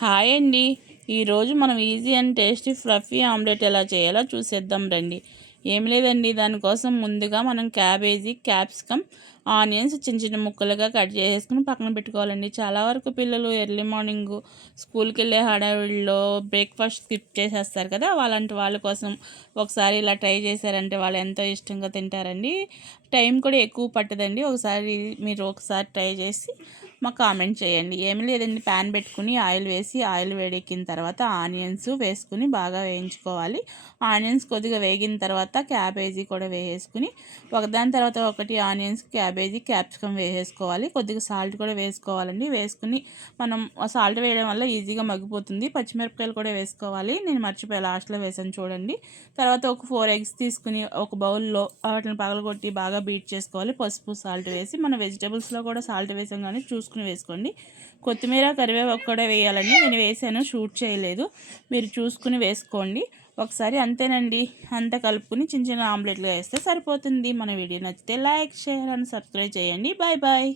Hi అండి. ఈరోజు మనం easy and tasty fluffy omelette ఎలా చేయాలో చూసేద్దాం రండి. ఏం లేదండి, దానికోసం ముందుగా మనం క్యాబేజీ, క్యాప్సికమ్, ఆనియన్స్ చిన్న చిన్న ముక్కలుగా కట్ చేసేసుకుని పక్కన పెట్టుకోవాలండి. చాలా వరకు పిల్లలు ఎర్లీ మార్నింగ్ స్కూల్కి వెళ్ళే హడావిడిలో బ్రేక్ఫాస్ట్ స్కిప్ చేసేస్తారు కదా, అలాంటి వాళ్ళ కోసం ఒకసారి ఇలా ట్రై చేశారంటే వాళ్ళు ఎంతో ఇష్టంగా తింటారండి. టైం కూడా ఎక్కువ పట్టదండి. మీరు ఒకసారి ట్రై చేసి మాకు కామెంట్ చేయండి. ఏమీ లేదండి, ప్యాన్ పెట్టుకుని ఆయిల్ వేసి ఆయిల్ వేడెక్కిన తర్వాత ఆనియన్స్ వేసుకుని బాగా వేయించుకోవాలి. ఆనియన్స్ కొద్దిగా వేగిన తర్వాత క్యాబేజీ కూడా వేసేసుకుని ఒకదాని తర్వాత ఒకటి ఆనియన్స్, క్యాబేజీ, క్యాప్సికమ్ వేసేసుకోవాలి. కొద్దిగా సాల్ట్ కూడా వేసుకోవాలండి. వేసుకుని మనం సాల్ట్ వేయడం వల్ల ఈజీగా మగ్గిపోతుంది. పచ్చిమిరపకాయలు కూడా వేసుకోవాలి. నేను మర్చిపోయి లాస్ట్లో వేసాను చూడండి. తర్వాత ఒక 4 ఎగ్స్ తీసుకుని ఒక బౌల్లో వాటిని పగలగొట్టి బాగా బీట్ చేసుకోవాలి. పసుపు, సాల్ట్ వేసి మన వెజిటేబుల్స్లో కూడా సాల్ట్ వేసాం కానీ చూసుకుని వేసుకోండి. కొత్తిమీర, కరివేపాకు కూడా వేయాలండి. నేను వేసాను, షూట్ చేయలేదు. మీరు చూసుకుని వేసుకోండి ఒకసారి. అంతేనండి, అంతా కలుపుకుని చిన్న చిన్న ఆమ్లెట్లుగా వేస్తే సరిపోతుంది. మన వీడియో నచ్చితే లైక్, షేర్ అండ్ సబ్స్క్రైబ్ చేయండి. Bye bye.